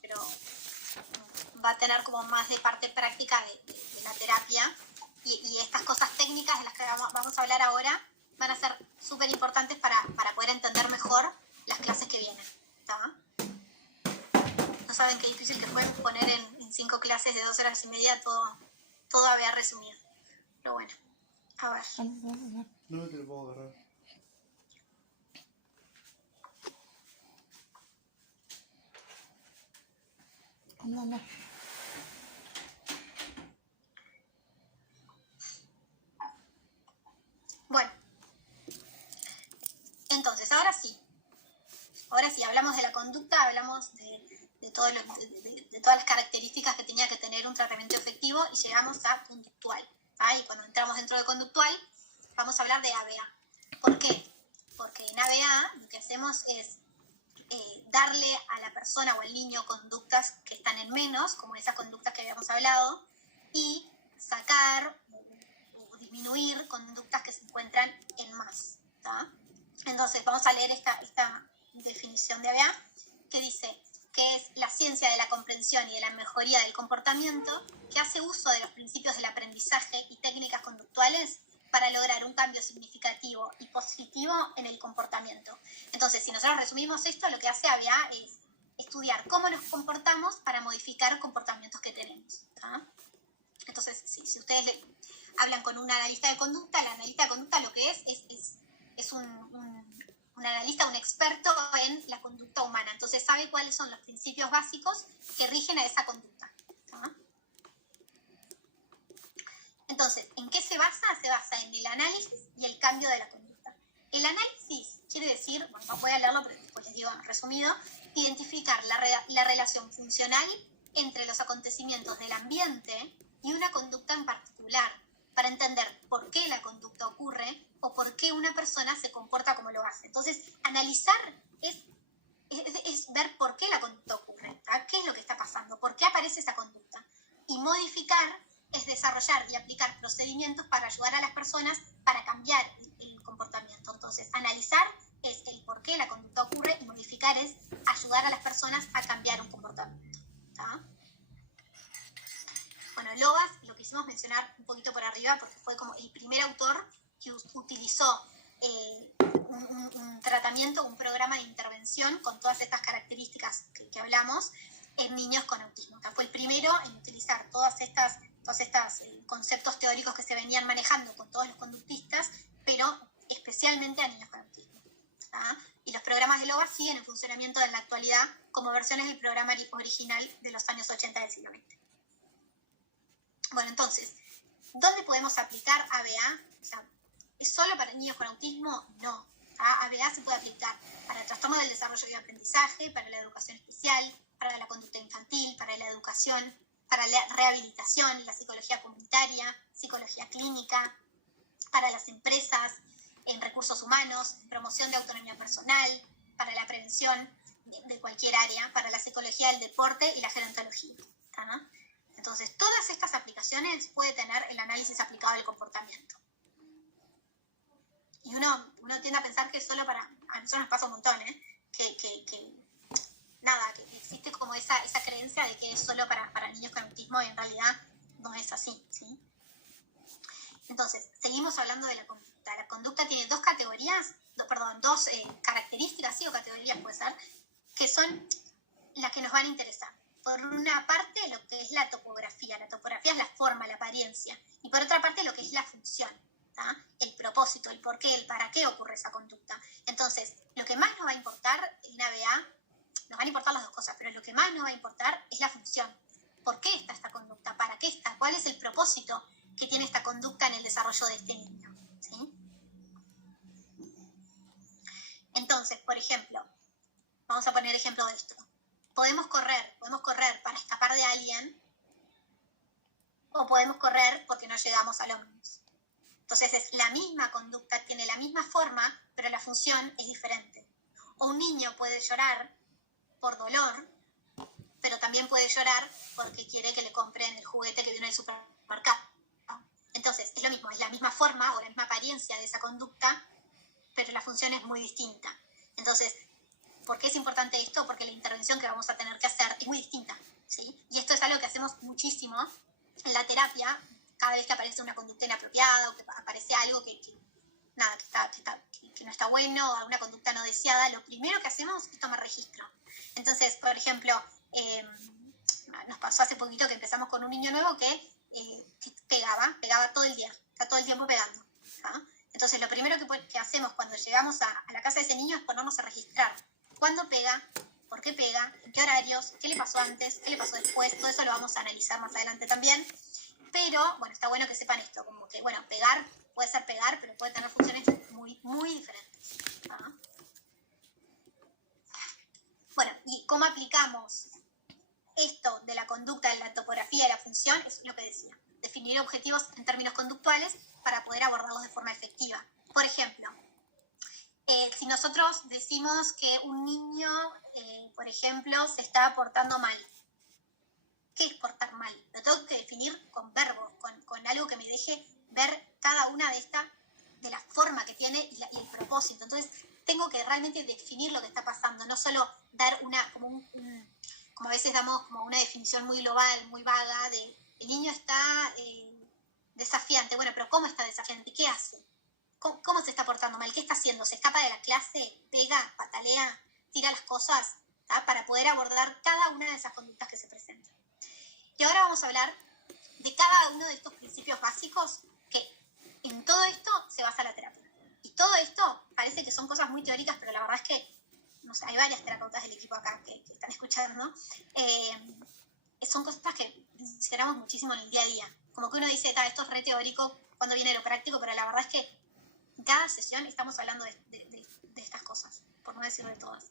pero va a tener como más de parte práctica de la terapia. Y estas cosas técnicas de las que vamos a hablar ahora van a ser súper importantes para poder entender mejor las clases que vienen. ¿Tá? No saben qué difícil que fue poner en 5 clases de 2 horas y media todo había resumido. Pero bueno, a ver. No te lo puedo agarrar. No. Bueno, entonces, ahora sí, hablamos de la conducta, hablamos de todas las características que tenía que tener un tratamiento efectivo y llegamos a conductual. ¿tá? Y cuando entramos dentro de conductual, vamos a hablar de ABA. ¿Por qué? Porque en ABA lo que hacemos es darle a la persona o al niño conductas que están en menos, como esas conductas que habíamos hablado, y sacar o disminuir conductas que se encuentran en más. ¿tá? Entonces vamos a leer esta definición de ABA, que dice que es la ciencia de la comprensión y de la mejoría del comportamiento que hace uso de los principios del aprendizaje y técnicas conductuales para lograr un cambio significativo y positivo en el comportamiento. Entonces, si nosotros resumimos esto, lo que hace ABA es estudiar cómo nos comportamos para modificar comportamientos que tenemos. ¿tá? Entonces, si ustedes hablan con un analista de conducta, el analista de conducta lo que es un analista, un experto en la conducta humana. Entonces sabe cuáles son los principios básicos que rigen a esa conducta. ¿tá? Entonces, ¿en qué se basa? Se basa en el análisis y el cambio de la conducta. El análisis quiere decir, bueno, voy a leerlo, pero después les digo resumido, identificar la relación funcional entre los acontecimientos del ambiente y una conducta en particular, para entender por qué la conducta ocurre o por qué una persona se comporta como lo hace. Entonces, analizar es ver por qué la conducta ocurre, ¿tá? ¿Qué es lo que está pasando? ¿Por qué aparece esa conducta? Y modificar es desarrollar y aplicar procedimientos para ayudar a las personas para cambiar el comportamiento. Entonces, analizar es el por qué la conducta ocurre y modificar es ayudar a las personas a cambiar un comportamiento. ¿tá? Bueno, Logas lo quisimos mencionar un poquito por arriba porque fue como el primer autor que utilizó un tratamiento, un programa de intervención con todas estas características que hablamos en niños con autismo. Fue el primero en utilizar todos estos conceptos teóricos que se venían manejando con todos los conductistas, pero especialmente a niños con autismo. ¿tá? Y los programas de Logas siguen en funcionamiento en la actualidad como versiones del programa original de los años 80 del siglo XX. Bueno, entonces, ¿dónde podemos aplicar ABA? O sea, ¿es solo para niños con autismo? No. ABA se puede aplicar para el trastorno del desarrollo y aprendizaje, para la educación especial, para la conducta infantil, para la educación, para la rehabilitación, la psicología comunitaria, psicología clínica, para las empresas, en recursos humanos, promoción de autonomía personal, para la prevención de cualquier área, para la psicología del deporte y la gerontología. ¿tá? Entonces, todas estas aplicaciones puede tener el análisis aplicado del comportamiento. Y uno tiende a pensar que solo para... A nosotros nos pasa un montón, que existe como esa creencia de que es solo para niños con autismo y en realidad no es así, ¿sí? Entonces, seguimos hablando de la conducta. La conducta tiene dos características, sí, o categorías puede ser, que son las que nos van a interesar. Por una parte, lo que es la topografía. La topografía es la forma, la apariencia. Y por otra parte, lo que es la función. ¿tá? El propósito, el por qué, el para qué ocurre esa conducta. Entonces, lo que más nos va a importar en ABA, nos van a importar las dos cosas, pero lo que más nos va a importar es la función. ¿Por qué está esta conducta? ¿Para qué está? ¿Cuál es el propósito que tiene esta conducta en el desarrollo de este niño? ¿sí? Entonces, por ejemplo, vamos a poner ejemplo de esto. Podemos correr para escapar de alguien o podemos correr porque no llegamos al ómnibus. Entonces es la misma conducta, tiene la misma forma, pero la función es diferente. O un niño puede llorar por dolor, pero también puede llorar porque quiere que le compren el juguete que viene en el supermercado. Entonces es lo mismo, es la misma forma o la misma apariencia de esa conducta, pero la función es muy distinta. Entonces, ¿Por qué es importante esto? Porque la intervención que vamos a tener que hacer es muy distinta, ¿sí? Y esto es algo que hacemos muchísimo en la terapia, cada vez que aparece una conducta inapropiada o que aparece algo que no está bueno o alguna conducta no deseada, lo primero que hacemos es tomar registro. Entonces, por ejemplo, nos pasó hace poquito que empezamos con un niño nuevo que pegaba todo el día, está todo el tiempo pegando. ¿Ah? Entonces, lo primero que hacemos cuando llegamos a la casa de ese niño es ponernos a registrar cuándo pega, por qué pega, en qué horarios, qué le pasó antes, qué le pasó después, todo eso lo vamos a analizar más adelante también. Pero, bueno, está bueno que sepan esto, como que, bueno, pegar puede ser pegar, pero puede tener funciones muy, muy diferentes. ¿Ah? Bueno, ¿y cómo aplicamos esto de la conducta, de la topografía y la función? Es lo que decía, definir objetivos en términos conductuales para poder abordarlos de forma efectiva. Por ejemplo, si nosotros decimos que un niño, por ejemplo, se está portando mal, ¿qué es portar mal? Lo tengo que definir con verbos, con algo que me deje ver cada una de la forma que tiene y el propósito. Entonces, tengo que realmente definir lo que está pasando, no solo dar como a veces damos como una definición muy global, muy vaga, de el niño está desafiante. Bueno, pero ¿cómo está desafiante? ¿Qué hace? ¿Cómo se está portando mal? ¿Qué está haciendo? ¿Se escapa de la clase? ¿Pega? ¿Patalea? ¿Tira las cosas? ¿tá? Para poder abordar cada una de esas conductas que se presentan. Y ahora vamos a hablar de cada uno de estos principios básicos que en todo esto se basa la terapia. Y todo esto parece que son cosas muy teóricas, pero la verdad es que no sé, hay varias terapeutas del equipo acá que están escuchando, ¿no? Son cosas que consideramos muchísimo en el día a día. Como que uno dice, esto es re teórico cuando viene lo práctico, pero la verdad es que en cada sesión estamos hablando de estas cosas, por no decir de todas.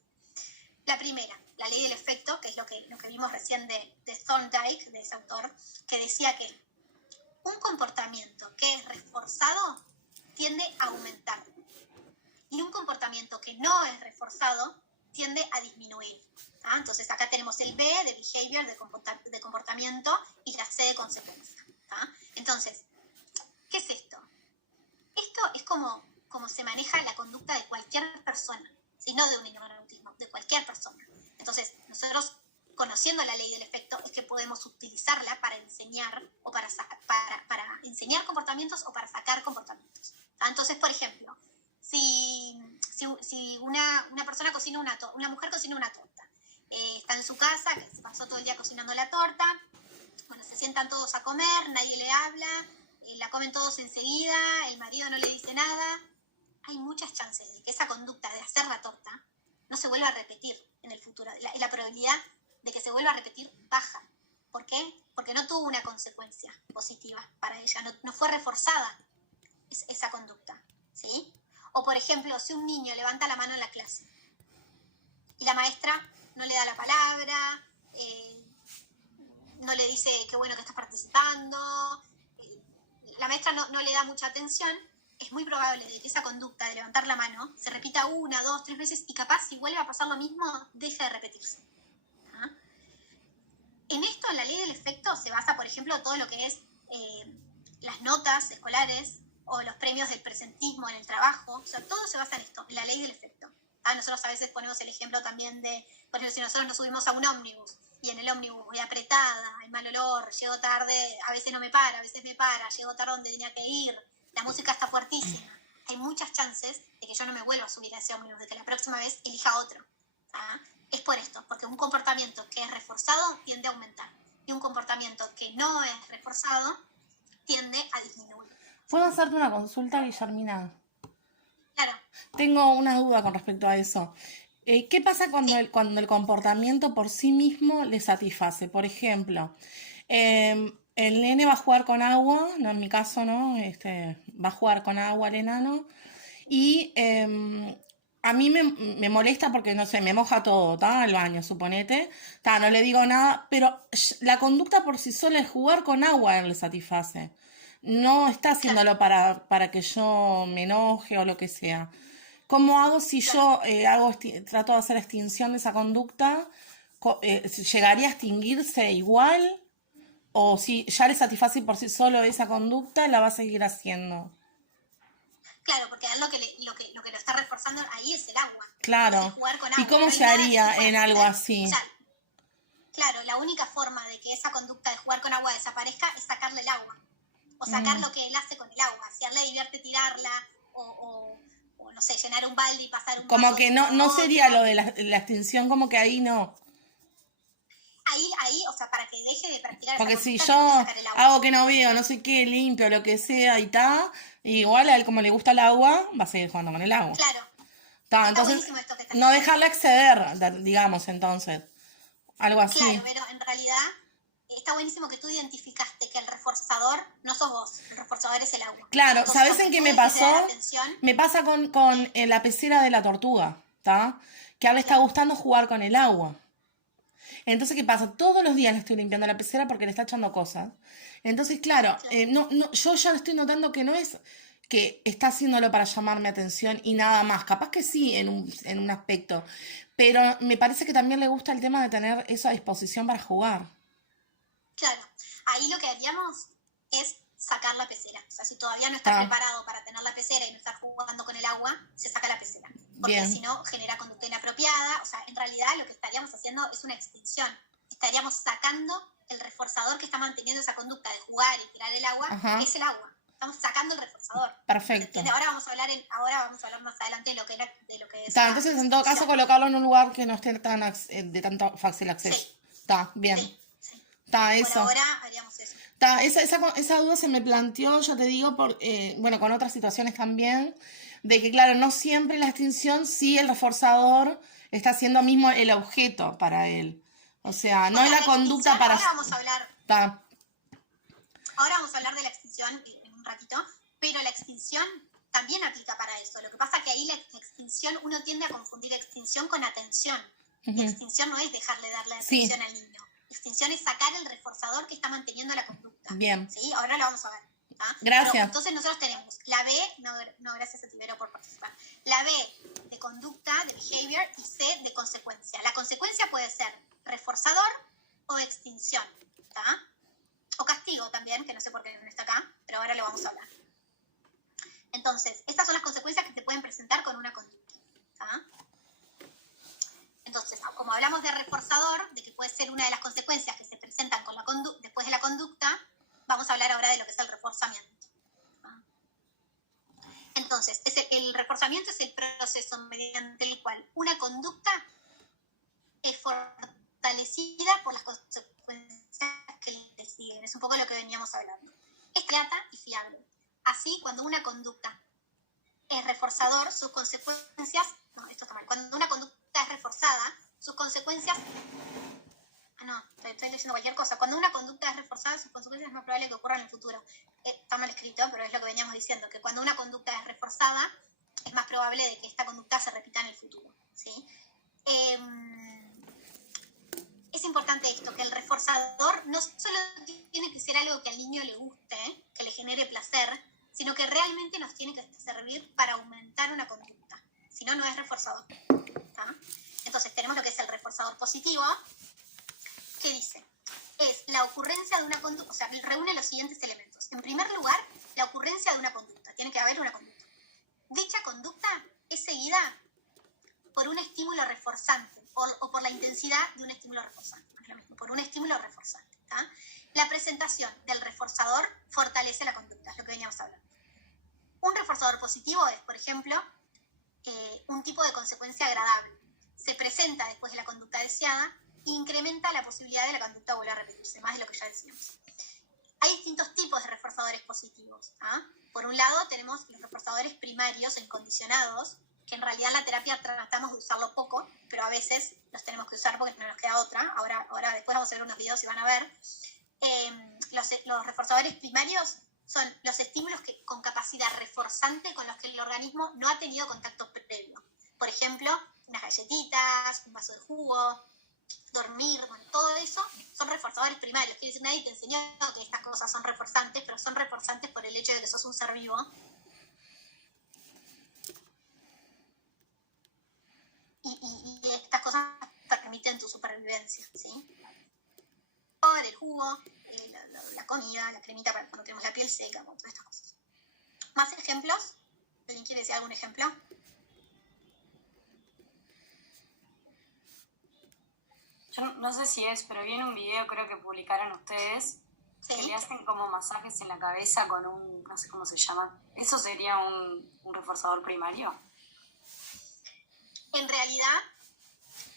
La primera, la ley del efecto, que es lo que vimos recién de Thorndike, de ese autor, que decía que un comportamiento que es reforzado tiende a aumentar y un comportamiento que no es reforzado tiende a disminuir. ¿tá? Entonces acá tenemos el B de behavior, de comportamiento, y la C de consecuencia. ¿tá? Entonces, ¿qué es esto? Esto es como se maneja la conducta de cualquier persona, ¿sí? No de un niño con autismo, de cualquier persona. Entonces, nosotros, conociendo la ley del efecto, es que podemos utilizarla para enseñar o para enseñar comportamientos o para sacar comportamientos. ¿tá? Entonces, por ejemplo, si una persona cocina una mujer cocina una torta, está en su casa, que se pasó todo el día cocinando la torta, bueno, se sientan todos a comer, nadie le habla, la comen todos enseguida, el marido no le dice nada, hay muchas chances de que esa conducta de hacer la torta no se vuelva a repetir en el futuro. La probabilidad de que se vuelva a repetir baja. ¿Por qué? Porque no tuvo una consecuencia positiva para ella, no fue reforzada esa conducta, ¿sí? O, por ejemplo, si un niño levanta la mano en la clase y la maestra no le da la palabra, no le dice qué bueno que estás participando, la maestra no le da mucha atención, es muy probable de que esa conducta de levantar la mano se repita 1, 2, 3 veces y capaz si vuelve a pasar lo mismo, deje de repetirse. ¿Ah? En esto, en la ley del efecto, se basa, por ejemplo, todo lo que es las notas escolares o los premios del presentismo en el trabajo. O sea, todo se basa en esto, en la ley del efecto. Nosotros a veces ponemos el ejemplo también de, por ejemplo, si nosotros nos subimos a un ómnibus y en el ómnibus voy apretada, hay mal olor, llego tarde, a veces no me para, a veces me para, llego tarde donde tenía que ir, la música está fuertísima. Hay muchas chances de que yo no me vuelva a subir a ese ómnibus, de que la próxima vez elija otro. Es por esto, porque un comportamiento que es reforzado tiende a aumentar y un comportamiento que no es reforzado tiende a disminuir. ¿Puedo hacerte una consulta, Guillermina? Claro. Tengo una duda con respecto a eso. ¿Qué pasa cuando el comportamiento por sí mismo le satisface? Por ejemplo, el nene va a jugar con agua, no en mi caso, ¿no? Va a jugar con agua el enano y a mí me molesta porque, no sé, me moja todo, el baño, suponete. No le digo nada, pero la conducta por sí sola es jugar con agua, él le satisface. No está haciéndolo para que yo me enoje o lo que sea. ¿Cómo hago si yo trato de hacer extinción de esa conducta? ¿Llegaría a extinguirse igual? ¿O si ya le satisface por sí solo esa conducta, la va a seguir haciendo? Claro, porque a él lo que lo está reforzando ahí es el agua. Claro. Es jugar con ¿Y agua. cómo No hay se nada que haría pueda en algo hacer. así? O sea, claro, la única forma de que esa conducta de jugar con agua desaparezca es sacarle el agua. O sacar lo que él hace con el agua. Si a él le divierte tirarla o no sé, llenar un balde y pasar un Como vaso que de uno no a sería otro. lo de la extinción, como que ahí no. Ahí, o sea, para que deje de practicar esa Porque si conducta, yo tiene que sacar el agua. hago que no veo, no sé qué, limpio, lo que sea y tal, igual a él como le gusta el agua, va a seguir jugando con el agua. Claro. Ta, Está entonces, buenísimo esto que estás no diciendo. dejarla exceder, digamos, entonces. Algo así. Claro, pero en realidad está buenísimo que tú identificaste que el reforzador no sos vos, el reforzador es el agua. Claro, Entonces, ¿sabes aunque en qué tú me dejes de dar pasó? atención, Me pasa con la pecera de la tortuga, ¿está? Que a él le está claro, gustando jugar con el agua. Entonces, ¿qué pasa? Todos los días le estoy limpiando la pecera porque le está echando cosas. Entonces, claro, claro, yo ya estoy notando que no es que está haciéndolo para llamarme atención y nada más. Capaz que sí en un aspecto. Pero me parece que también le gusta el tema de tener eso a disposición para jugar. claro. Ahí lo que haríamos es sacar la pecera. O sea, si todavía no estás Está preparado para tener la pecera y no estar jugando con el agua, se saca la pecera. Porque si bien. no, genera conducta inapropiada. O sea, en realidad lo que estaríamos haciendo es una extinción. Estaríamos sacando el reforzador que está manteniendo esa conducta de jugar y tirar el agua, Ajá. es el agua. Estamos sacando el reforzador. Perfecto. ¿Entiendes? Ahora vamos a hablar más adelante de lo que es Está, la entonces en todo caso extinción. colocarlo en un lugar que no esté tan de tanto fácil acceso. Sí, Está, bien. sí, sí. Está, Por eso. ahora haríamos eso. Ta, esa duda se me planteó, ya te digo, bueno, con otras situaciones también, de que, claro, no siempre la extinción, sí el reforzador está siendo mismo el objeto para él. O sea, no O es sea, la conducta extinción, para... Ta, ahora vamos a hablar de la extinción en un ratito, pero la extinción también aplica para eso. Lo que pasa es que ahí la extinción, uno tiende a confundir extinción con atención. Y extinción no es dejarle darle sí, atención al niño. Extinción es sacar el reforzador que está manteniendo la conducta. bien. ¿Sí? Ahora lo vamos a ver. ¿Ah? Gracias. Pero, entonces nosotros tenemos la B, no gracias a Tibero por participar, la B de conducta, de behavior, y C de consecuencia. La consecuencia puede ser reforzador o extinción, ¿tá? O castigo también, que no sé por qué no está acá, pero ahora lo vamos a hablar. Entonces, estas son las consecuencias que se pueden presentar con una conducta, ¿tá? Entonces, como hablamos de reforzador, de que puede ser una de las consecuencias que se presentan con después de la conducta, vamos a hablar ahora de lo que es el reforzamiento. Entonces, el reforzamiento es el proceso mediante el cual una conducta es fortalecida por las consecuencias que le siguen. Es un poco lo que veníamos hablando. Es plata y fiable. Así, cuando una conducta es reforzador, sus consecuencias... No, esto está mal. Cuando una conducta es reforzada, sus consecuencias... no, estoy leyendo cualquier cosa. Cuando una conducta es reforzada, sus consecuencias es más probable que ocurran en el futuro. Está mal escrito, pero es lo que veníamos diciendo, que cuando una conducta es reforzada, es más probable de que esta conducta se repita en el futuro, ¿sí? Es importante esto, que el reforzador no solo tiene que ser algo que al niño le guste, que le genere placer, sino que realmente nos tiene que servir para aumentar una conducta. Si no, no es reforzador, ¿tá? Entonces tenemos lo que es el reforzador positivo, que dice, es la ocurrencia de una conducta, o sea, reúne los siguientes elementos. En primer lugar, la ocurrencia de una conducta. Tiene que haber una conducta. Dicha conducta es seguida por un estímulo reforzante o por la intensidad de un estímulo reforzante. Es lo mismo, por un estímulo reforzante, ¿tá? La presentación del reforzador fortalece la conducta, es lo que veníamos hablando. Un reforzador positivo es, por ejemplo, un tipo de consecuencia agradable. Se presenta después de la conducta deseada e incrementa la posibilidad de la conducta volver a repetirse, más de lo que ya decíamos. Hay distintos tipos de reforzadores positivos, ¿ah? Por un lado tenemos los reforzadores primarios o incondicionados, que en realidad en la terapia tratamos de usarlo poco, pero a veces los tenemos que usar porque no nos queda otra. Ahora después vamos a ver unos videos y van a ver. Los reforzadores primarios son los estímulos con capacidad reforzante con los que el organismo no ha tenido contacto previo. Por ejemplo, unas galletitas, un vaso de jugo, dormir, bueno, todo eso son reforzadores primarios. Quiere decir, nadie te enseñó que estas cosas son reforzantes, pero son reforzantes por el hecho de que sos un ser vivo. Y estas cosas permiten tu supervivencia, ¿sí? El jugo, la comida, la cremita para cuando tenemos la piel seca, bueno, todas estas cosas. Más ejemplos. ¿Alguien quiere decir algún ejemplo? Yo no sé si es, pero vi en un video, creo que publicaron ustedes, que Sí. le hacen como masajes en la cabeza con un, no sé cómo se llama. ¿Eso sería un reforzador primario? En realidad,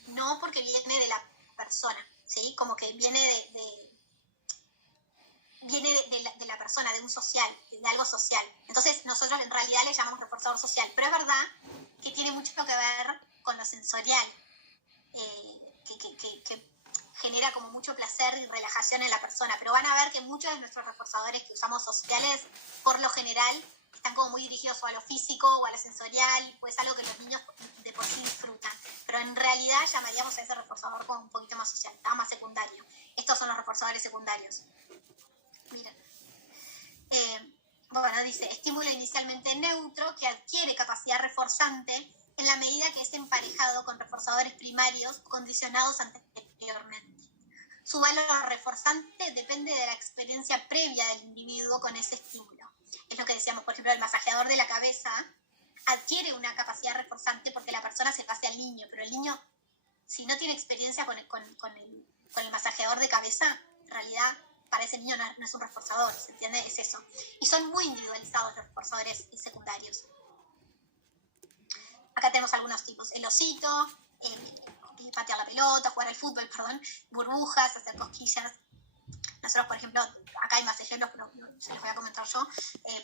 no, porque viene de la persona, ¿sí? Como que viene de la persona, de un social, de algo social. Entonces, nosotros en realidad le llamamos reforzador social, pero es verdad que tiene mucho que ver con lo sensorial, que genera como mucho placer y relajación en la persona, pero van a ver que muchos de nuestros reforzadores que usamos sociales, por lo general, están como muy dirigidos o a lo físico o a lo sensorial, pues algo que los niños de por sí disfrutan, pero en realidad llamaríamos a ese reforzador como un poquito más social, está más secundario. Estos son los reforzadores secundarios. Miren. Bueno, dice, estímulo inicialmente neutro que adquiere capacidad reforzante en la medida que es emparejado con reforzadores primarios condicionados anteriormente. Su valor reforzante depende de la experiencia previa del individuo con ese estímulo. Es lo que decíamos, por ejemplo, el masajeador de la cabeza adquiere una capacidad reforzante porque la persona se pase al niño, pero el niño, si no tiene experiencia con el masajeador de cabeza, en realidad para ese niño no es un reforzador, ¿se entiende? Es eso. Y son muy individualizados los reforzadores secundarios. Acá tenemos algunos tipos. El osito, patear la pelota, jugar al fútbol, perdón, burbujas, hacer cosquillas. Nosotros, por ejemplo, acá hay más ejemplos, pero se los voy a comentar yo.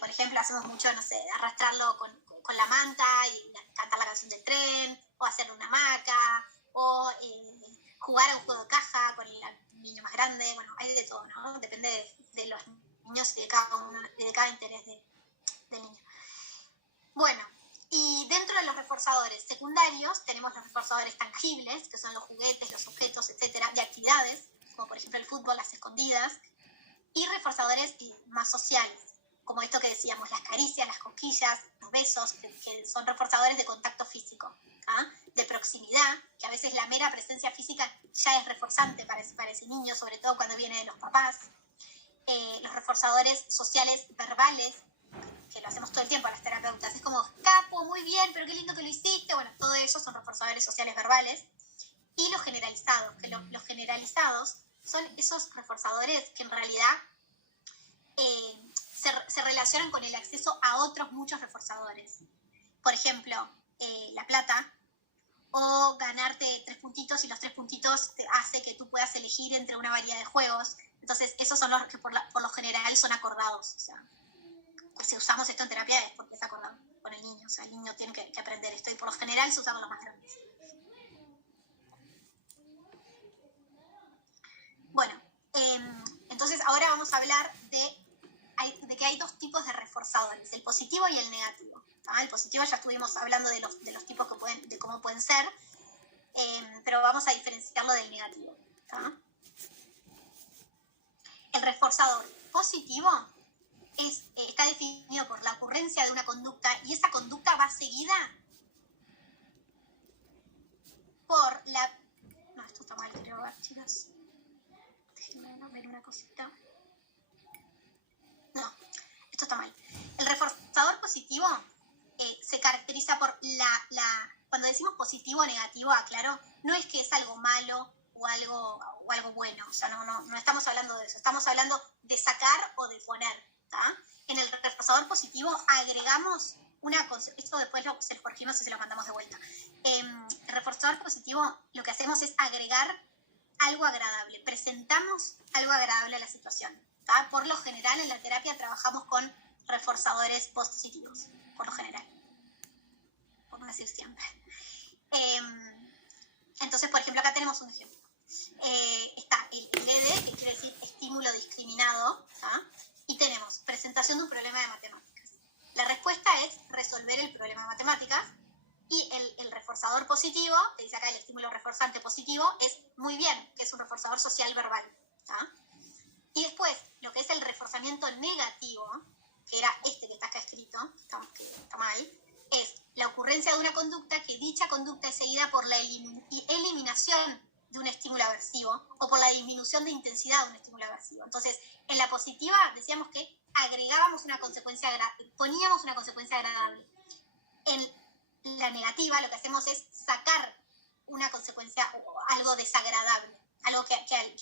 Por ejemplo, hacemos mucho, no sé, arrastrarlo con la manta y cantar la canción del tren, o hacer una hamaca, o jugar a un juego de caja con el niño más grande. Bueno, hay de todo, ¿no? Depende de los niños y de cada interés del niño. Bueno, y dentro de los reforzadores secundarios tenemos los reforzadores tangibles, que son los juguetes, los objetos, etcétera, de actividades, como por ejemplo el fútbol, las escondidas, y reforzadores más sociales, como esto que decíamos, las caricias, las cosquillas, los besos, que son reforzadores de contacto físico, ¿ah? De proximidad, que a veces la mera presencia física ya es reforzante para ese niño, sobre todo cuando viene de los papás. Los reforzadores sociales verbales, que lo hacemos todo el tiempo a las terapeutas, es como, capo, muy bien, pero qué lindo que lo hiciste. Bueno, todo eso son reforzadores sociales verbales. Y los generalizados, que los generalizados son esos reforzadores que en realidad se relacionan con el acceso a otros muchos reforzadores. Por ejemplo, la plata, o ganarte 3 puntitos, y los 3 puntitos te hace que tú puedas elegir entre una variedad de juegos. Entonces, esos son los que por lo general son acordados. O sea, si usamos esto en terapia es porque es acordado con el niño. O sea, el niño tiene que aprender esto, y por lo general se usan los más grandes. Bueno, entonces ahora vamos a hablar de que hay dos tipos de reforzadores, el positivo y el negativo. ¿Ah? El positivo ya estuvimos hablando de los tipos de cómo pueden ser, pero vamos a diferenciarlo del negativo. ¿Ah? El reforzador positivo está definido por la ocurrencia de una conducta, y esa conducta va seguida por la... No, esto está mal, creo, chicas. Déjenme ver una cosita. No, esto está mal. El reforzador positivo se caracteriza por cuando decimos positivo o negativo, aclaro, no es que es algo malo o algo bueno. O sea, no estamos hablando de eso. Estamos hablando de sacar o de poner. ¿Tá? En el reforzador positivo agregamos una cosa. Esto después se lo corregimos y se lo mandamos de vuelta. El reforzador positivo, lo que hacemos es agregar algo agradable. Presentamos algo agradable a la situación. ¿Tá? Por lo general, en la terapia trabajamos con reforzadores positivos, por lo general, por no decir siempre. Entonces, por ejemplo, acá tenemos un ejemplo. Está el ED, que quiere decir estímulo discriminado, ¿tá? Y tenemos presentación de un problema de matemáticas. La respuesta es resolver el problema de matemáticas, y el reforzador positivo, que dice acá el estímulo reforzante positivo, es muy bien, que es un reforzador social verbal, ¿tá? Y después, lo que es el reforzamiento negativo, que era este que está acá escrito, que está mal, es la ocurrencia de una conducta, que dicha conducta es seguida por la eliminación de un estímulo aversivo, o por la disminución de intensidad de un estímulo aversivo. Entonces, en la positiva decíamos que agregábamos una consecuencia, poníamos una consecuencia agradable. En la negativa lo que hacemos es sacar una consecuencia o algo desagradable, algo que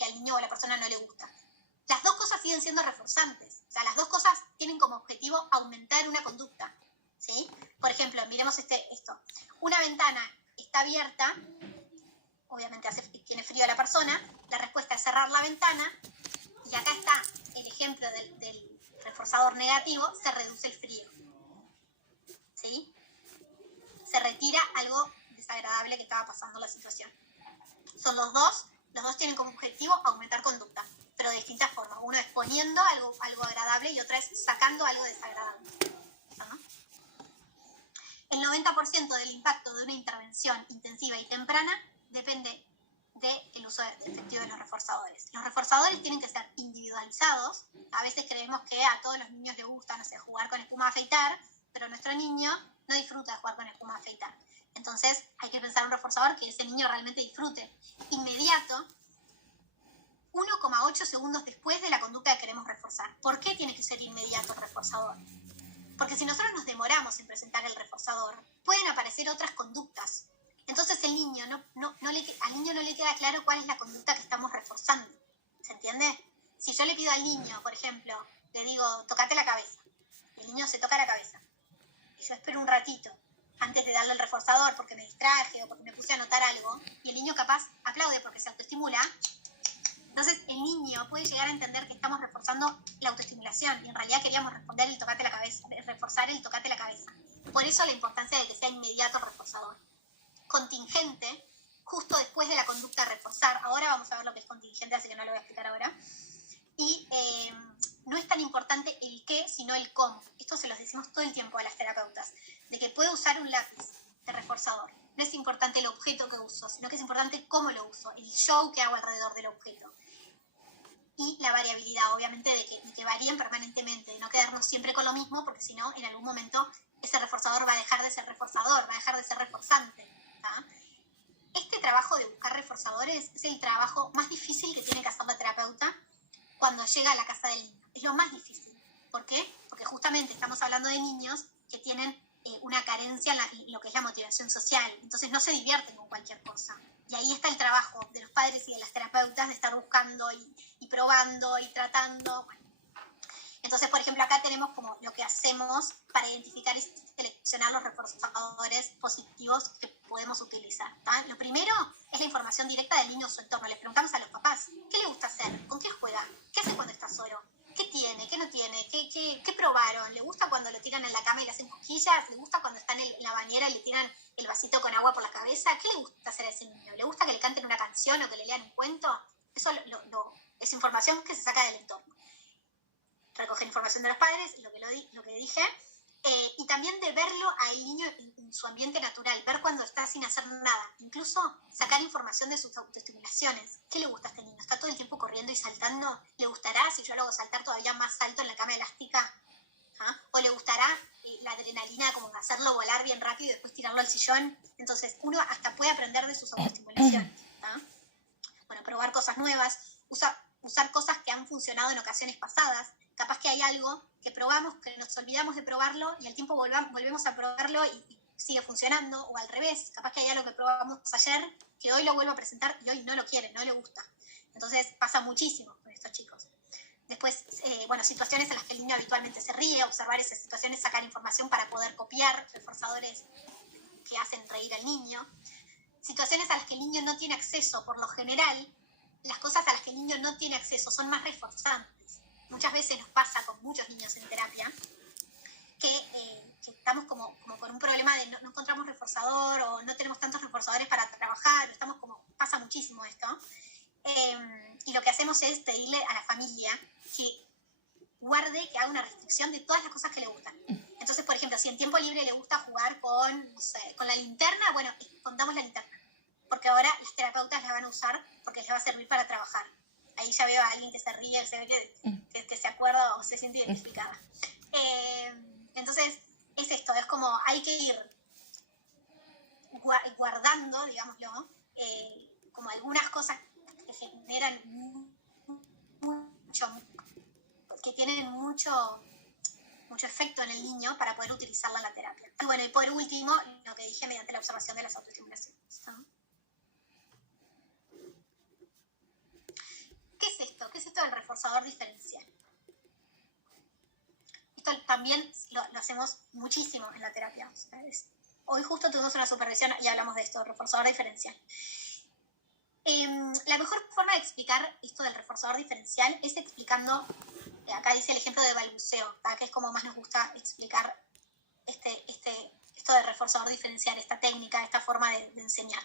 al niño o a la persona no le gusta. Las dos cosas siguen siendo reforzantes, o sea, las dos cosas tienen como objetivo aumentar una conducta, ¿sí? Por ejemplo, miremos esto. Una ventana está abierta, obviamente tiene frío la persona, la respuesta es cerrar la ventana, y acá está el ejemplo del reforzador negativo, se reduce el frío, ¿sí? Se retira algo desagradable que estaba pasando en la situación. Son los dos tienen como objetivo aumentar conducta, pero de distintas formas. Uno es poniendo algo agradable y otra es sacando algo desagradable, ¿no? El 90% del impacto de una intervención intensiva y temprana depende del uso efectivo de los reforzadores. Los reforzadores tienen que ser individualizados. A veces creemos que a todos los niños les gusta, no sé, jugar con espuma a afeitar, pero nuestro niño no disfruta de jugar con espuma a afeitar. Entonces hay que pensar un reforzador que ese niño realmente disfrute. Inmediato, 1,8 segundos después de la conducta que queremos reforzar. ¿Por qué tiene que ser inmediato el reforzador? Porque si nosotros nos demoramos en presentar el reforzador, pueden aparecer otras conductas. Entonces al niño no le queda claro cuál es la conducta que estamos reforzando. ¿Se entiende? Si yo le pido al niño, por ejemplo, le digo, tócate la cabeza. El niño se toca la cabeza. Y yo espero un ratito antes de darle el reforzador porque me distraje o porque me puse a anotar algo, y el niño capaz aplaude porque se autoestimula. Entonces el niño puede llegar a entender que estamos reforzando la autoestimulación y en realidad queríamos responder el tocate la cabeza, reforzar el tocate la cabeza. Por eso la importancia de que sea inmediato el reforzador. Contingente, justo después de la conducta a reforzar. Ahora vamos a ver lo que es contingente, así que no lo voy a explicar ahora. Y no es tan importante el qué, sino el cómo. Esto se los decimos todo el tiempo a las terapeutas, de que puedo usar un lápiz de reforzador. No es importante el objeto que uso, sino que es importante cómo lo uso, el show que hago alrededor del objeto. Y la variabilidad, obviamente, de que varíen permanentemente, de no quedarnos siempre con lo mismo, porque si no, en algún momento ese reforzador va a dejar de ser reforzador, va a dejar de ser reforzante, ¿tá? Este trabajo de buscar reforzadores es el trabajo más difícil que tiene que hacer la terapeuta cuando llega a la casa del niño. Es lo más difícil. ¿Por qué? Porque justamente estamos hablando de niños que tienen una carencia en lo que es la motivación social. Entonces no se divierten con cualquier cosa. Y ahí está el trabajo de los padres y de las terapeutas de estar buscando y probando y tratando. Bueno. Entonces, por ejemplo, acá tenemos como lo que hacemos para identificar y seleccionar los reforzadores positivos que podemos utilizar, ¿tá? Lo primero es la información directa del niño o su entorno. Les preguntamos a los papás, ¿qué le gusta hacer? ¿Con qué juega? ¿Qué hace cuando está solo? ¿Qué tiene? ¿Qué no tiene? ¿Qué probaron? ¿Le gusta cuando lo tiran en la cama y le hacen cosquillas? ¿Le gusta cuando está en la bañera y le tiran el vasito con agua por la cabeza? ¿Qué le gusta hacer a ese niño? ¿Le gusta que le canten una canción o que le lean un cuento? Eso es información que se saca del entorno. Recoger información de los padres, lo que dije, y también de verlo al niño en su ambiente natural, ver cuando está sin hacer nada, incluso sacar información de sus autoestimulaciones. ¿Qué le gusta a este niño? ¿Está todo el tiempo corriendo y saltando? ¿Le gustará si yo lo hago saltar todavía más alto en la cama elástica? ¿Ah? ¿O le gustará la adrenalina, como hacerlo volar bien rápido y después tirarlo al sillón? Entonces uno hasta puede aprender de sus autoestimulaciones. ¿Ah? Bueno, probar cosas nuevas, usar cosas que han funcionado en ocasiones pasadas. Capaz que hay algo que probamos, que nos olvidamos de probarlo y al tiempo volvemos a probarlo y sigue funcionando, o al revés, capaz que hay algo que probamos ayer que hoy lo vuelvo a presentar y hoy no lo quiere, no le gusta. Entonces pasa muchísimo con estos chicos. Después, situaciones en las que el niño habitualmente se ríe, observar esas situaciones, sacar información para poder copiar reforzadores que hacen reír al niño. Situaciones a las que el niño no tiene acceso, por lo general, las cosas a las que el niño no tiene acceso son más reforzantes. Muchas veces nos pasa con muchos niños en terapia que estamos como con un problema de no encontramos reforzador o no tenemos tantos reforzadores para trabajar, pasa muchísimo esto. Y lo que hacemos es pedirle a la familia que haga una restricción de todas las cosas que le gustan. Entonces, por ejemplo, si en tiempo libre le gusta jugar con la linterna, bueno, contamos la linterna. Porque ahora las terapeutas la van a usar porque les va a servir para trabajar. Ahí ya veo a alguien que se ríe, se ve que se acuerda o se siente identificada. Entonces, es esto, es como hay que ir guardando, digámoslo, como algunas cosas que generan mucho, que tienen mucho mucho efecto en el niño para poder utilizarla en la terapia. Y bueno, y por último, lo que dije mediante la observación de las autoestimulaciones, ¿no? ¿Qué es esto? ¿Qué es esto del reforzador diferencial? Esto también lo hacemos muchísimo en la terapia. O sea, hoy justo tuvimos una supervisión y hablamos de esto, reforzador diferencial. La mejor forma de explicar esto del reforzador diferencial es explicando, acá dice el ejemplo de balbuceo, ¿tá? Que es como más nos gusta explicar esto del reforzador diferencial, esta técnica, esta forma de enseñar.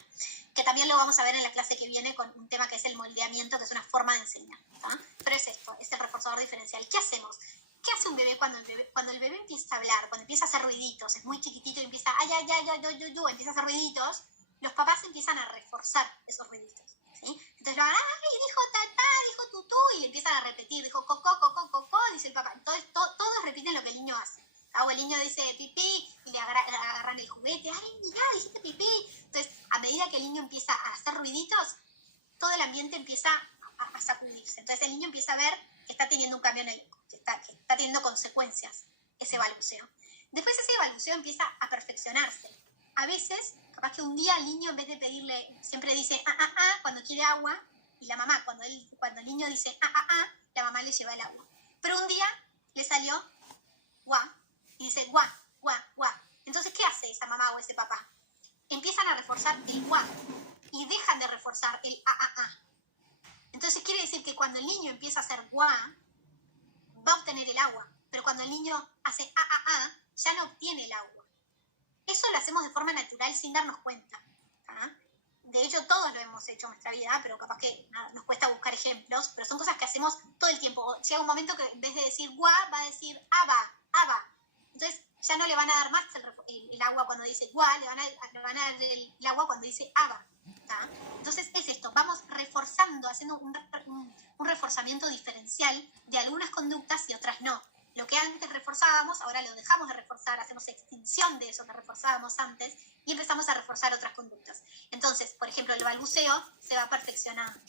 Que también lo vamos a ver en la clase que viene con un tema que es el moldeamiento, que es una forma de enseñar, ¿tá? Pero es esto, es el reforzador diferencial. ¿Qué hacemos? ¿Qué hace un bebé cuando el bebé empieza a hablar, cuando empieza a hacer ruiditos, es muy chiquitito y empieza, ay, ay, ay, ay, ay, ay, empieza a hacer ruiditos? Los papás empiezan a reforzar esos ruiditos, ¿sí? Entonces lo van, ay, dijo tatá, dijo tutú, y le empiezan a repetir, dijo cocó, cocó, cocó, dice el papá. Entonces todos repiten lo que el niño hace. O el niño dice pipí y le agarran el juguete, ay, mirá, dijiste pipí. Entonces, a medida que el niño empieza a hacer ruiditos, todo el ambiente empieza a sacudirse. Entonces el niño empieza a ver que está teniendo un cambio en el, que está teniendo consecuencias ese balbuceo. Después ese balbuceo empieza a perfeccionarse. A veces, capaz que un día el niño, en vez de pedirle, siempre dice cuando quiere agua, y la mamá, cuando el niño dice la mamá le lleva el agua. Pero un día le salió guá, y dice guá, guá, guá. Entonces, ¿qué hace esa mamá o ese papá? Empiezan a reforzar el guá y dejan de reforzar el Entonces quiere decir que cuando el niño empieza a hacer guá, va a obtener el agua. Pero cuando el niño hace ya no obtiene el agua. Eso lo hacemos de forma natural sin darnos cuenta. ¿Ah? De hecho, todos lo hemos hecho en nuestra vida, pero capaz que nos cuesta buscar ejemplos, pero son cosas que hacemos todo el tiempo. Llega un momento que en vez de decir guá, va a decir aba, aba. Entonces ya no le van a dar más el agua cuando dice guá, le van a dar el agua cuando dice aba. ¿Tá? Entonces es esto, vamos reforzando, haciendo un reforzamiento diferencial de algunas conductas y otras no. Lo que antes reforzábamos, ahora lo dejamos de reforzar, hacemos extinción de eso que reforzábamos antes y empezamos a reforzar otras conductas. Entonces, por ejemplo, el balbuceo se va perfeccionando.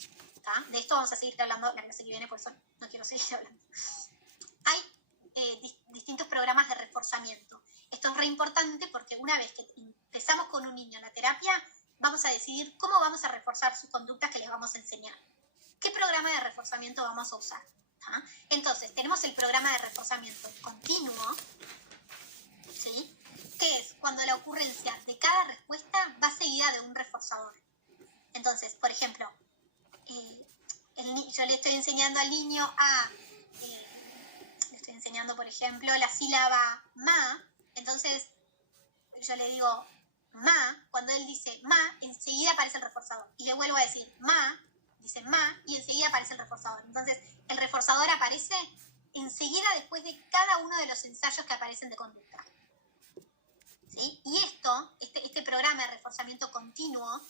¿Tá? De esto vamos a seguir hablando la clase que viene, por eso no quiero seguir hablando. Hay distintos programas de reforzamiento. Esto es re importante porque una vez que empezamos con un niño en la terapia, vamos a decidir cómo vamos a reforzar sus conductas que les vamos a enseñar. ¿Qué programa de reforzamiento vamos a usar? ¿Ah? Entonces, tenemos el programa de reforzamiento continuo, ¿sí? Que es cuando la ocurrencia de cada respuesta va seguida de un reforzador. Entonces, por ejemplo, yo le estoy enseñando al niño le estoy enseñando, por ejemplo, la sílaba ma, entonces yo le digo ma, cuando él dice ma, enseguida aparece el reforzador. Y le vuelvo a decir ma, dice ma, y enseguida aparece el reforzador. Entonces, el reforzador aparece enseguida después de cada uno de los ensayos que aparecen de conducta. ¿Sí? Y este programa de reforzamiento continuo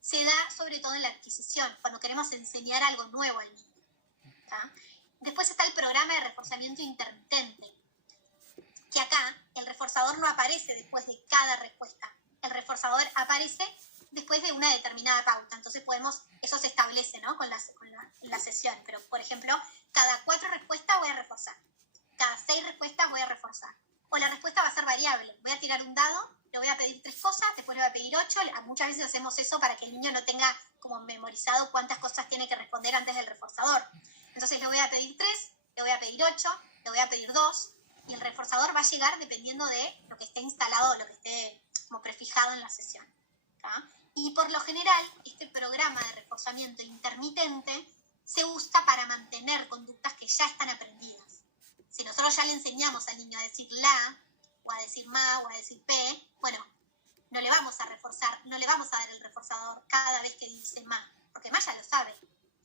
se da sobre todo en la adquisición, cuando queremos enseñar algo nuevo al niño. ¿Tá? Después está el programa de reforzamiento intermitente, que acá el reforzador no aparece después de cada respuesta. El reforzador aparece después de una determinada pauta. Entonces eso se establece, ¿no? con la sesión. Pero, por ejemplo, cada 4 respuestas voy a reforzar. Cada 6 respuestas voy a reforzar. O la respuesta va a ser variable. Voy a tirar un dado, le voy a pedir 3 cosas, después le voy a pedir 8. Muchas veces hacemos eso para que el niño no tenga como memorizado cuántas cosas tiene que responder antes del reforzador. Entonces le voy a pedir 3, le voy a pedir 8, le voy a pedir 2. Y el reforzador va a llegar dependiendo de lo que esté instalado, lo que esté como prefijado en la sesión. ¿Tá? Y por lo general, este programa de reforzamiento intermitente se usa para mantener conductas que ya están aprendidas. Si nosotros ya le enseñamos al niño a decir la, o a decir ma, o a decir pe, bueno, no le vamos a reforzar, no le vamos a dar el reforzador cada vez que dice ma, porque ma ya lo sabe.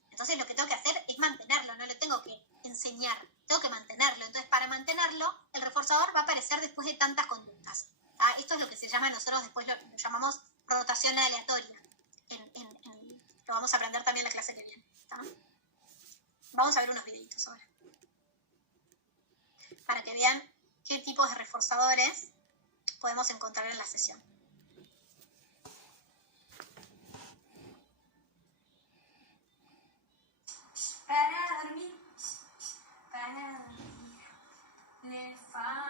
Entonces lo que tengo que hacer es mantenerlo, no le tengo que enseñar, tengo que mantenerlo. Entonces para mantenerlo, el reforzador va a aparecer después de tantas conductas. ¿Ah? Esto es lo que se llama, nosotros después lo llamamos rotación aleatoria. Lo vamos a aprender también en la clase que viene. ¿Tá? Vamos a ver unos videitos ahora. Para que vean qué tipos de reforzadores podemos encontrar en la sesión. Para dormir, le falta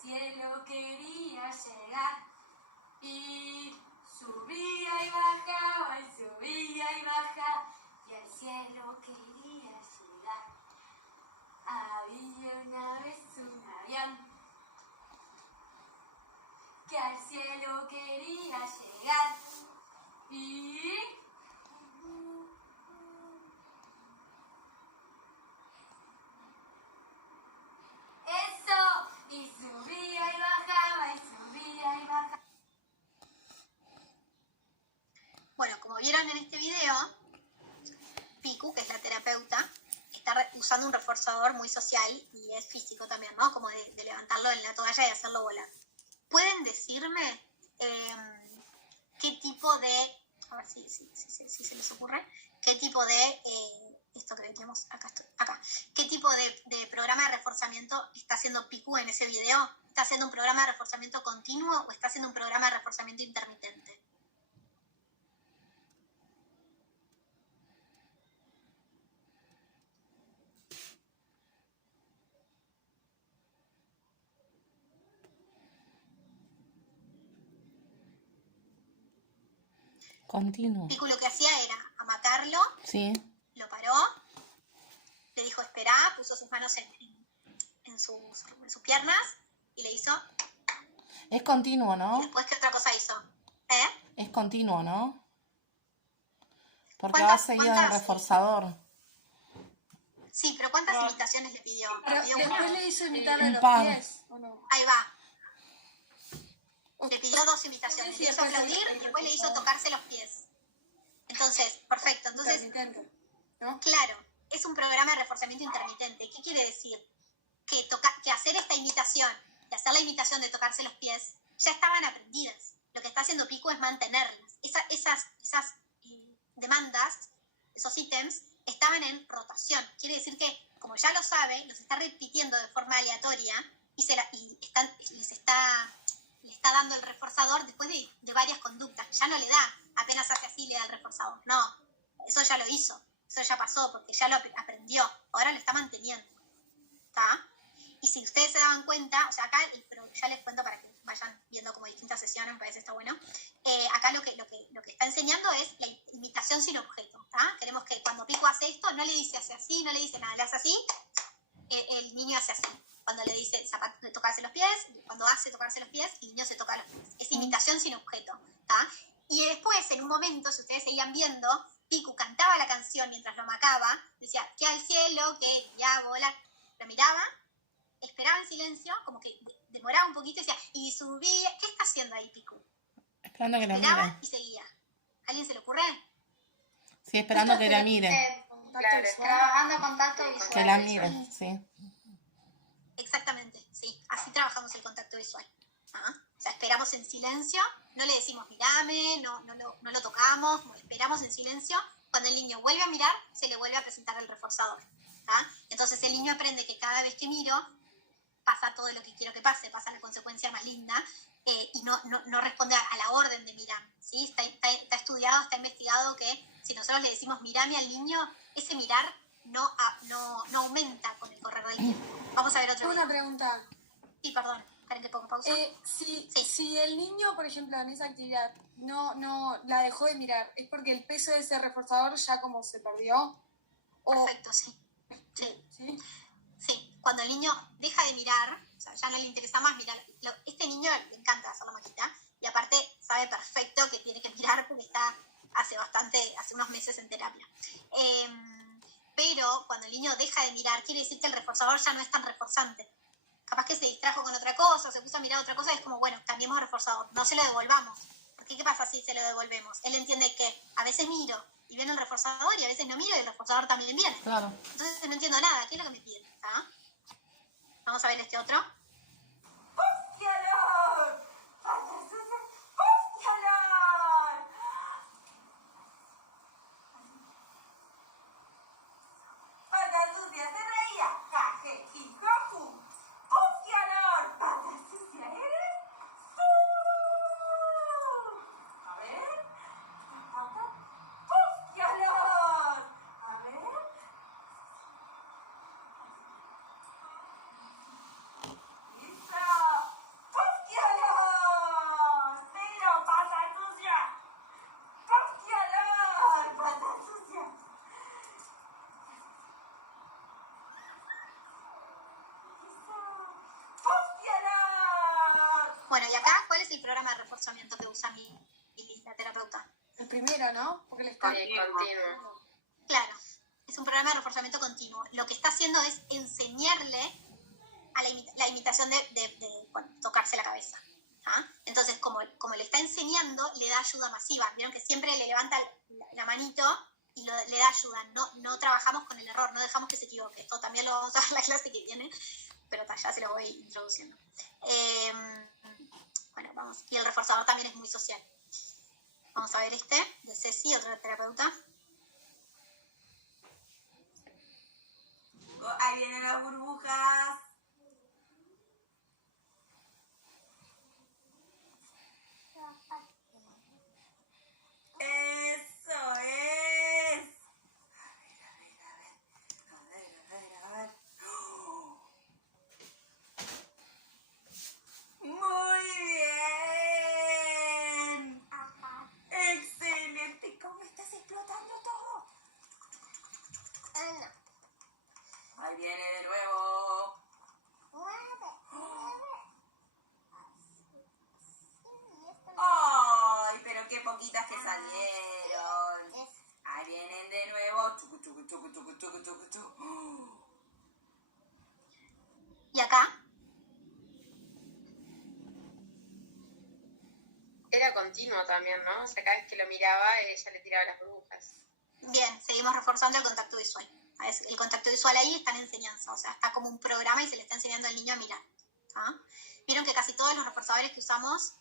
cielo quería llegar. Y subía y bajaba y subía y bajaba y al cielo quería llegar. Había una vez un avión que al cielo quería llegar. Y eso, y subía y bajaba y subía y bajaba. Bueno, como vieron en este video, Piku, que es la terapeuta, está usando un reforzador muy social y es físico también, ¿no? Como de levantarlo en la toalla y hacerlo volar. ¿Pueden decirme qué tipo de, a ver si se les ocurre, qué tipo de, esto que teníamos, acá, qué tipo de programa de reforzamiento está haciendo Piku en ese video? ¿Está haciendo un programa de reforzamiento continuo o está haciendo un programa de reforzamiento intermitente? Continuo. Piku lo que hacía era amacarlo, Sí. lo paró, le dijo esperá, puso sus manos en sus piernas y le hizo. Es continuo, ¿Y ¿no? después qué otra cosa hizo? Es continuo, ¿no? Porque va seguido del reforzador. Sí, pero ¿cuántas imitaciones le pidió? Pero Le pidió después una. le hizo imitarle Un los par. pies, ¿o no? Ahí va. Le pidió 2 imitaciones. Sí, Le hizo aplaudir y después le hizo tocarse los pies. Entonces, perfecto. Entonces, Intermitente, ¿no? claro, es un programa de reforzamiento intermitente. ¿Qué quiere decir? Que hacer esta imitación y hacer la imitación de tocarse los pies ya estaban aprendidas. Lo que está haciendo Piku es mantenerlas. Esas demandas, esos ítems, estaban en rotación. Quiere decir que, como ya lo sabe, los está repitiendo de forma aleatoria y le está dando el reforzador después de varias conductas. Ya no le da, apenas hace así, le da el reforzador. No, eso ya lo hizo, eso ya pasó, porque ya lo aprendió. Ahora lo está manteniendo. ¿Está? Y si ustedes se daban cuenta, o sea, acá, pero ya les cuento para que vayan viendo como distintas sesiones, me parece está bueno. Acá lo que está enseñando es la imitación sin objeto. ¿Tá? Queremos que cuando Piku hace esto, no le dice hace así, no le dice nada, le hace así, el niño hace así. Cuando le dice tocarse los pies, cuando hace tocarse los pies, el niño se toca los pies. Es imitación sin objeto. ¿Tá? Y después, en un momento, si ustedes seguían viendo, Piku cantaba la canción mientras lo amacaba, decía, que al cielo, que ya volar. Lo miraba, esperaba en silencio, como que demoraba un poquito y decía, y subía. ¿Qué está haciendo ahí Piku? Esperando que la Esperaba mire. y seguía. ¿A alguien se le ocurre? Sí, esperando que la mire. Claro, Trabajando contacto visual. Que la mire, sí. Exactamente, sí. Así trabajamos el contacto visual. ¿Ah? O sea, esperamos en silencio, no le decimos mirame, no lo tocamos, esperamos en silencio. Cuando el niño vuelve a mirar, se le vuelve a presentar el reforzador. ¿Ah? Entonces el niño aprende que cada vez que miro, pasa todo lo que quiero que pase, pasa la consecuencia más linda, y no responde a la orden de mirar. ¿Sí? Está estudiado, está investigado que si nosotros le decimos mirame al niño, ese mirar no aumenta con el correr del tiempo. Vamos a ver otro. Una pregunta. Sí, perdón, esperen que pongo pausa. Si el niño, por ejemplo, en esa actividad no la dejó de mirar, ¿es porque el peso de ese reforzador ya como se perdió? Perfecto, sí. Sí, cuando el niño deja de mirar, o sea, ya no le interesa más mirar. Este niño le encanta hacer la maquita y aparte sabe perfecto que tiene que mirar porque está hace unos meses en terapia. Pero cuando el niño deja de mirar, quiere decir que el reforzador ya no es tan reforzante. Capaz que se distrajo con otra cosa, se puso a mirar otra cosa y es como, bueno, cambiemos de reforzador, no se lo devolvamos. Porque ¿qué pasa si se lo devolvemos? Él entiende que a veces miro y viene el reforzador y a veces no miro y el reforzador también viene. Claro. Entonces no entiendo nada, ¿qué es lo que me piden? ¿Ah? Vamos a ver este otro. ¡Búsquelo! ¡Búsquelo! Pata sucia se reía. Jaje, jijoju. ¡Búsquelo! ¿Pata sucia eres? A ver. ¡Búsquelo! A ver. Bueno, y acá, ¿cuál es el programa de reforzamiento que usa la terapeuta? El primero, ¿no? Porque le está... Continuo. Claro, es un programa de reforzamiento continuo. Lo que está haciendo es enseñarle a la imitación de bueno, tocarse la cabeza. ¿Ah? Entonces, como le está enseñando, le da ayuda masiva. Vieron que siempre le levanta la manito y le da ayuda. No trabajamos con el error, no dejamos que se equivoque. Esto también lo vamos a ver en la clase que viene, pero ya se lo voy introduciendo. Bueno, vamos. Y el reforzador también es muy social. Vamos a ver de Ceci, otra terapeuta. Ahí vienen las burbujas. Eso es. A ver. Muy bien. Excelente. ¿Cómo estás explotando todo? Ahí viene de nuevo. ¡Ay, pero qué poquitas que salieron! Ahí vienen de nuevo. Chucu, chucu, chucu, chucu, chucu, chucu, chucu. Y acá, Era continuo también, ¿no? O sea, cada vez que lo miraba, ella le tiraba las burbujas. bien, seguimos reforzando el contacto visual. El contacto visual ahí está en enseñanza, o sea, está como un programa y se le está enseñando al niño a mirar. ¿Ah? Vieron que casi todos los reforzadores que usamos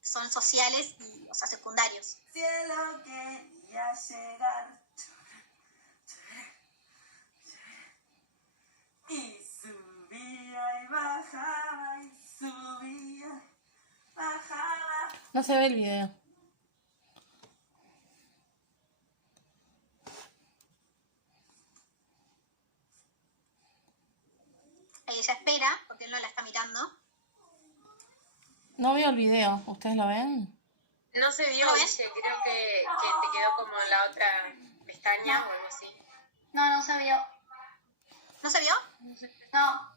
son sociales y, o sea, secundarios. Cielo quería llegar. Y subía y bajaba y subía, bajaba. No se ve el video. Ahí ella espera, porque él no la está mirando. No veo el video. ¿Ustedes lo ven? No se vio, ¿Lo ves? Guille, creo que te quedó como en la otra pestaña o algo así. No se vio. ¿No se vio? No.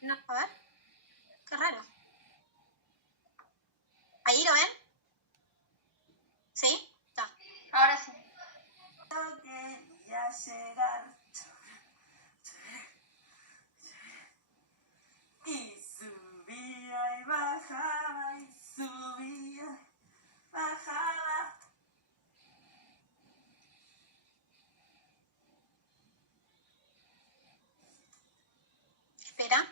No, a ver. Qué raro. ¿Ahí lo ven? ¿Sí? Está. Ahora sí. Cielo quería llegar. Y subía y bajaba y subía, bajaba. Espera.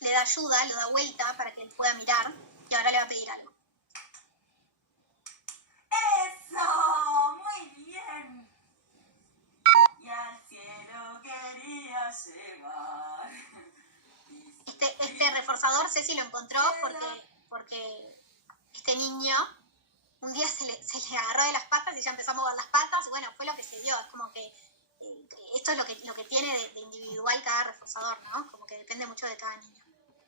Le da ayuda, lo da vuelta para que él pueda mirar. Y ahora le va a pedir algo. ¡Eso! ¡Muy bien! Y al cielo quería llegar. Este reforzador, Ceci lo encontró porque este niño un día se le agarró de las patas y ya empezó a mover las patas. Y bueno, fue lo que se dio. Es como que esto es lo que tiene de individual cada reforzador, ¿no? Como que depende mucho de cada niño.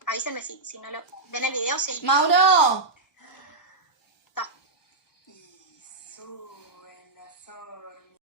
Avísenme si no lo ven el video. Sí. Mauro.